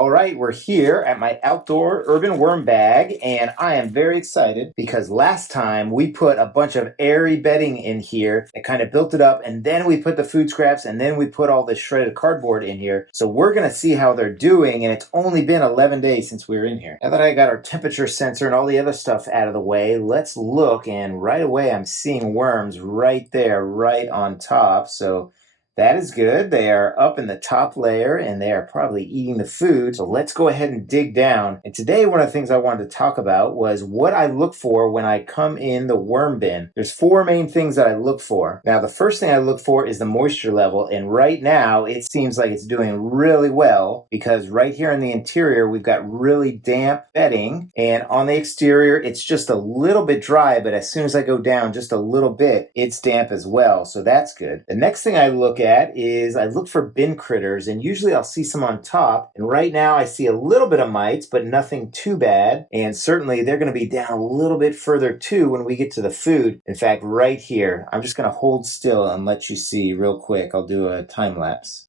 All right, we're here at my outdoor urban worm bag, and I am very excited because last time we put a bunch of airy bedding in here and kind of built it up, and then we put the food scraps, and then we put all this shredded cardboard in here. So we're gonna see how they're doing, and it's only been 11 days since we were in here. Now that I got our temperature sensor and all the other stuff out of the way, let's look, and right away I'm seeing worms right there, right on top. So that is good. They are up in the top layer and they are probably eating the food. So let's go ahead and dig down. And today, one of the things I wanted to talk about was what I look for when I come in the worm bin. There's four main things that I look for. Now, the first thing I look for is the moisture level. And right now, it seems like it's doing really well because right here in the interior, we've got really damp bedding. And on the exterior, it's just a little bit dry. But as soon as I go down just a little bit, it's damp as well. So that's good. The next thing I look at is I look for bin critters, and usually I'll see some on top, and right now I see a little bit of mites, but nothing too bad, and certainly they're going to be down a little bit further too when we get to the food. In fact, right here, I'm just going to hold still and let you see real quick. I'll do a time lapse.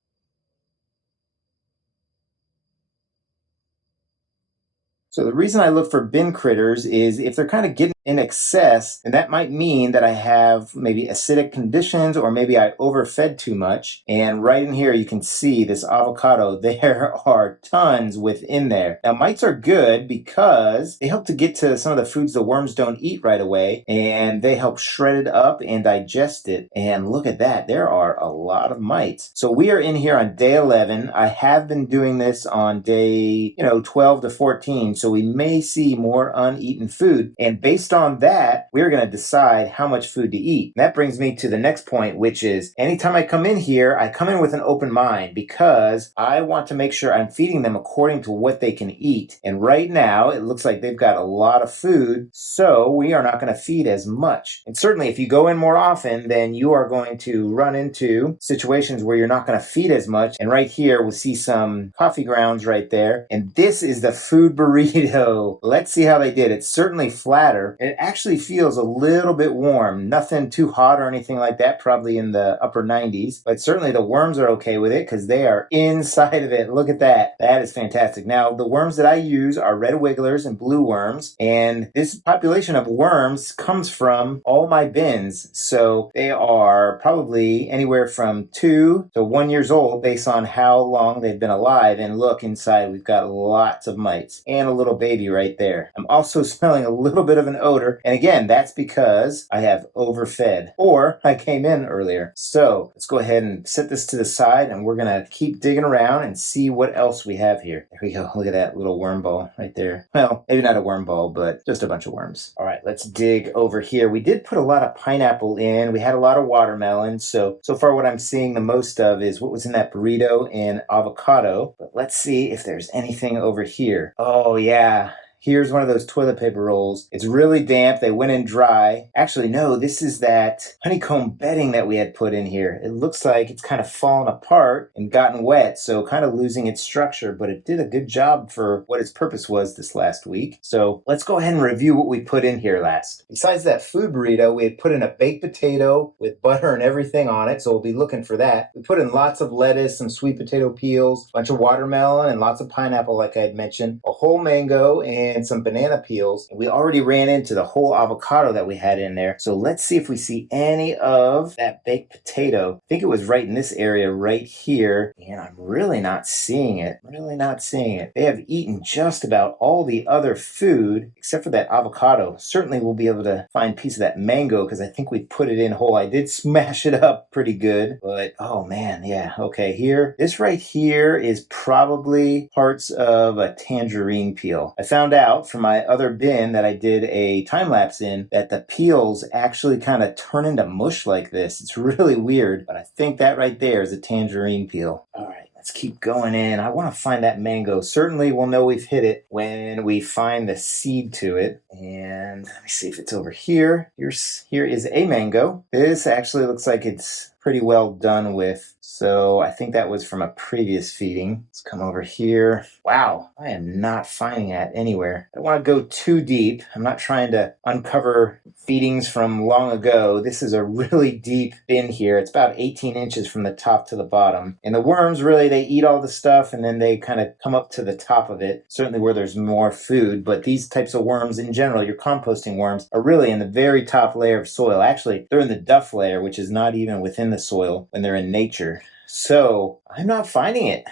So the reason I look for bin critters is if they're kind of getting in excess, and that might mean that I have maybe acidic conditions or maybe I overfed too much. And right in here you can see this avocado. There are tons within there. Now mites are good because they help to get to some of the foods the worms don't eat right away, and they help shred it up and digest it. And look at that, there are a lot of mites. So we are in here on day 11. I have been doing this on day 12 to 14, so we may see more uneaten food, and based on that, we're going to decide how much food to eat. And that brings me to the next point, which is anytime I come in here, I come in with an open mind because I want to make sure I'm feeding them according to what they can eat. And right now, it looks like they've got a lot of food, so we are not going to feed as much. And certainly, if you go in more often, then you are going to run into situations where you're not going to feed as much. And right here, we'll see some coffee grounds right there. And this is the food burrito. Let's see how they did. It's certainly flatter. It actually feels a little bit warm. Nothing too hot or anything like that, probably in the upper 90s. But certainly the worms are okay with it because they are inside of it. Look at that. That is fantastic. Now, the worms that I use are red wigglers and blue worms. And this population of worms comes from all my bins. So they are probably anywhere from 2 to 1 years old based on how long they've been alive. And look inside, we've got lots of mites and a little baby right there. I'm also smelling a little bit of an odor, and again, that's because I have overfed or I came in earlier. So let's go ahead and set this to the side, and we're gonna keep digging around and see what else we have here. There we go. Look at that little worm ball right there. Well, maybe not a worm ball, but just a bunch of worms. All right, let's dig over here. We did put a lot of pineapple in. We had a lot of watermelon. So far what I'm seeing the most of is what was in that burrito and avocado. But let's see if there's anything over here. Oh yeah. Here's one of those toilet paper rolls. It's really damp. They went in dry. Actually, no, this is that honeycomb bedding that we had put in here. It looks like it's kind of fallen apart and gotten wet, so kind of losing its structure, but it did a good job for what its purpose was this last week. So let's go ahead and review what we put in here last. Besides that food burrito, we had put in a baked potato with butter and everything on it, so we'll be looking for that. We put in lots of lettuce, some sweet potato peels, a bunch of watermelon, and lots of pineapple, like I had mentioned, a whole mango, and some banana peels. And we already ran into the whole avocado that we had in there. So let's see if we see any of that baked potato. I think it was right in this area right here. And I'm really not seeing it. Really not seeing it. They have eaten just about all the other food except for that avocado. Certainly we'll be able to find a piece of that mango because I think we put it in whole. I did smash it up pretty good. But oh man, yeah. Okay, here. This right here is probably parts of a tangerine peel. I found out from my other bin that I did a time lapse in that the peels actually kind of turn into mush like this. It's really weird, but I think that right there is a tangerine peel. All right, let's keep going in. I want to find that mango. Certainly we'll know we've hit it when we find the seed to it. And let me see if it's over here. Here is a mango. This actually looks like it's pretty well done with. So I think that was from a previous feeding. Let's come over here. Wow, I am not finding that anywhere. I don't want to go too deep. I'm not trying to uncover feedings from long ago. This is a really deep bin here. It's about 18 inches from the top to the bottom. And the worms really, they eat all the stuff and then they kind of come up to the top of it, certainly where there's more food. But these types of worms in general, your composting worms, are really in the very top layer of soil. Actually, they're in the duff layer, which is not even within the soil when they're in nature. So I'm not finding it.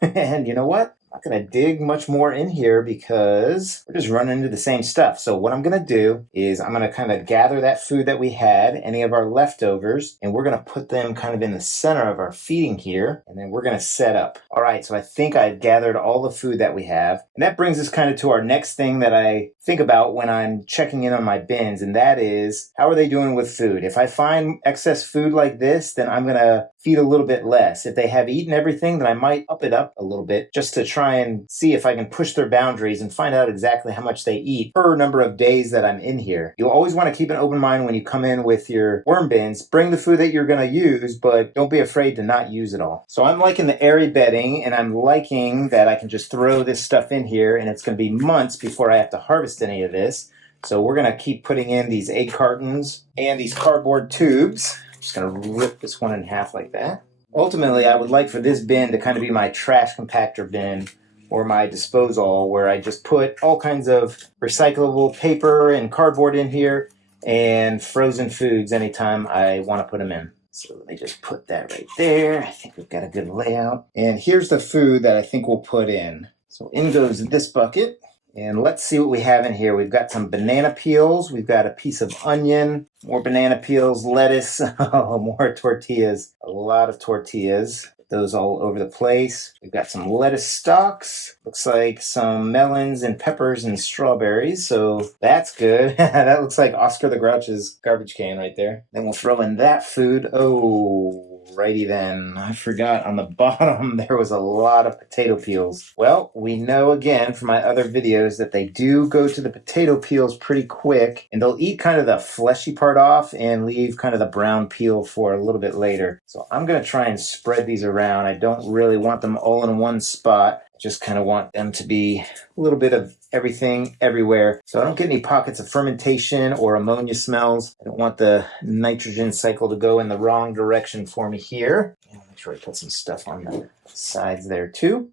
And you know what? I'm not going to dig much more in here because we're just running into the same stuff. So what I'm going to do is I'm going to kind of gather that food that we had, any of our leftovers, and we're going to put them kind of in the center of our feeding here, and then we're going to set up. All right, so I think I've gathered all the food that we have, and that brings us kind of to our next thing that I think about when I'm checking in on my bins, and that is, how are they doing with food? If I find excess food like this, then I'm going to feed a little bit less. If they have eaten everything, then I might up it up a little bit just to try and see if I can push their boundaries and find out exactly how much they eat per number of days that I'm in here. You'll always want to keep an open mind when you come in with your worm bins. Bring the food that you're going to use, but don't be afraid to not use it all. So I'm liking the airy bedding, and I'm liking that I can just throw this stuff in here, and it's going to be months before I have to harvest any of this. So we're going to keep putting in these egg cartons and these cardboard tubes. I'm just going to rip this one in half like that. Ultimately, I would like for this bin to kind of be my trash compactor bin or my disposal, where I just put all kinds of recyclable paper and cardboard in here and frozen foods anytime I want to put them in. So let me just put that right there. I think we've got a good layout. And here's the food that I think we'll put in. So in goes this bucket. And let's see what we have in here. We've got some banana peels. We've got a piece of onion, more banana peels, lettuce, oh, more tortillas, a lot of tortillas. Those all over the place. We've got some lettuce stalks. Looks like some melons and peppers and strawberries. So that's good. That looks like Oscar the Grouch's garbage can right there. Then we'll throw in that food. Oh, righty then. I forgot on the bottom there was a lot of potato peels. Well, we know again from my other videos that they do go to the potato peels pretty quick, and they'll eat kind of the fleshy part off and leave kind of the brown peel for a little bit later. So I'm going to try and spread these around. I don't really want them all in one spot. I just kind of want them to be a little bit of everything everywhere. So I don't get any pockets of fermentation or ammonia smells. I don't want the nitrogen cycle to go in the wrong direction for me here. And make sure I put some stuff on the sides there too.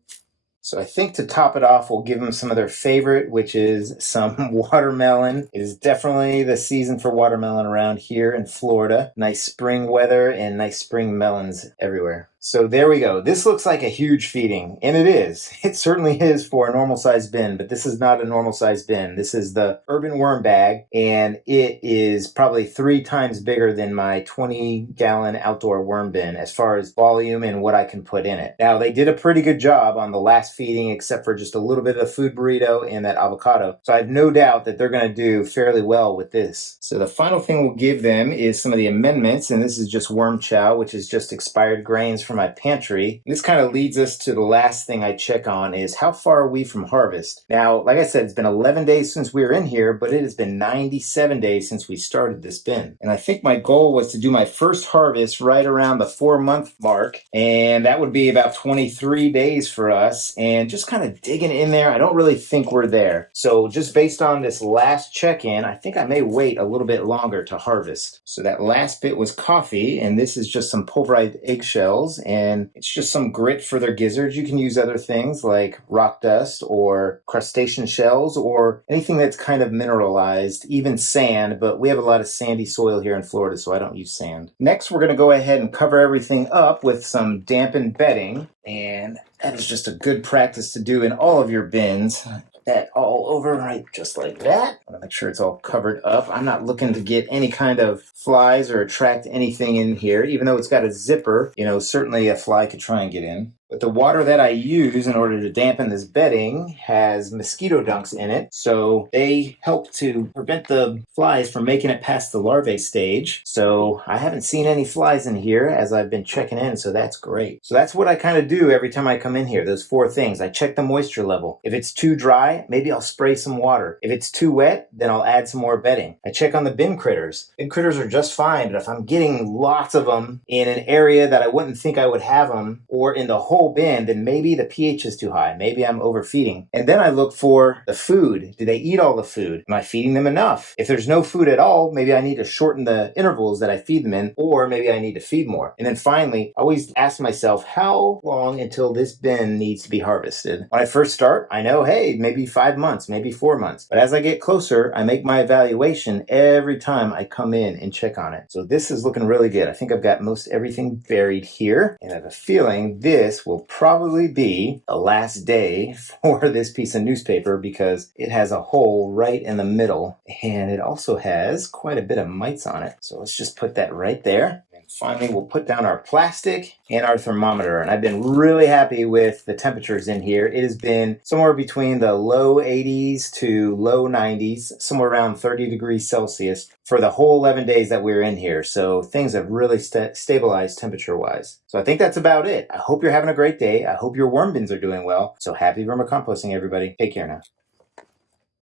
So I think to top it off, we'll give them some of their favorite, which is some watermelon. It is definitely the season for watermelon around here in Florida. Nice spring weather and nice spring melons everywhere. So there we go. This looks like a huge feeding, and it is. It certainly is for a normal size bin, but this is not a normal size bin. This is the urban worm bag, and it is probably 3 times bigger than my 20-gallon outdoor worm bin as far as volume and what I can put in it. Now, they did a pretty good job on the last feeding, except for just a little bit of the food burrito and that avocado. So I have no doubt that they're going to do fairly well with this. So the final thing we'll give them is some of the amendments, and this is just worm chow, which is just expired grains from my pantry. This kind of leads us to the last thing I check on is how far are we from harvest? Now, like I said, it's been 11 days since we were in here, but it has been 97 days since we started this bin. And I think my goal was to do my first harvest right around the 4-month mark, and that would be about 23 days for us. And just kind of digging in there, I don't really think we're there. So just based on this last check-in, I think I may wait a little bit longer to harvest. So that last bit was coffee, and this is just some pulverized eggshells, and it's just some grit for their gizzards. You can use other things like rock dust or crustacean shells or anything that's kind of mineralized, even sand, but we have a lot of sandy soil here in Florida, so I don't use sand. Next, we're going to go ahead and cover everything up with some dampened bedding, and that is just a good practice to do in all of your bins. That all over right just like that. I want to make sure it's all covered up. I'm not looking to get any kind of flies or attract anything in here, even though it's got a zipper. You know, certainly a fly could try and get in. But the water that I use in order to dampen this bedding has mosquito dunks in it, so they help to prevent the flies from making it past the larvae stage. So I haven't seen any flies in here as I've been checking in, so that's great. So that's what I kind of do every time I come in here, those 4 things. I check the moisture level. If it's too dry, maybe I'll spray some water. If it's too wet, then I'll add some more bedding. I check on the bin critters. Bin critters are just fine, but if I'm getting lots of them in an area that I wouldn't think I would have them, or in the whole bin, then maybe the pH is too high. Maybe I'm overfeeding. And then I look for the food. Do they eat all the food? Am I feeding them enough? If there's no food at all, maybe I need to shorten the intervals that I feed them in, or maybe I need to feed more. And then finally, I always ask myself, how long until this bin needs to be harvested? When I first start, I know, hey, maybe 5 months, maybe 4 months. But as I get closer, I make my evaluation every time I come in and check on it. So this is looking really good. I think I've got most everything buried here, and I have a feeling this will probably be the last day for this piece of newspaper because it has a hole right in the middle, and it also has quite a bit of mites on it. So let's just put that right there. Finally, we'll put down our plastic and our thermometer. And I've been really happy with the temperatures in here. It has been somewhere between the low 80s to low 90s, somewhere around 30 degrees Celsius for the whole 11 days that we're in here. So things have really stabilized temperature-wise. So I think that's about it. I hope you're having a great day. I hope your worm bins are doing well. So happy vermicomposting, everybody. Take care now.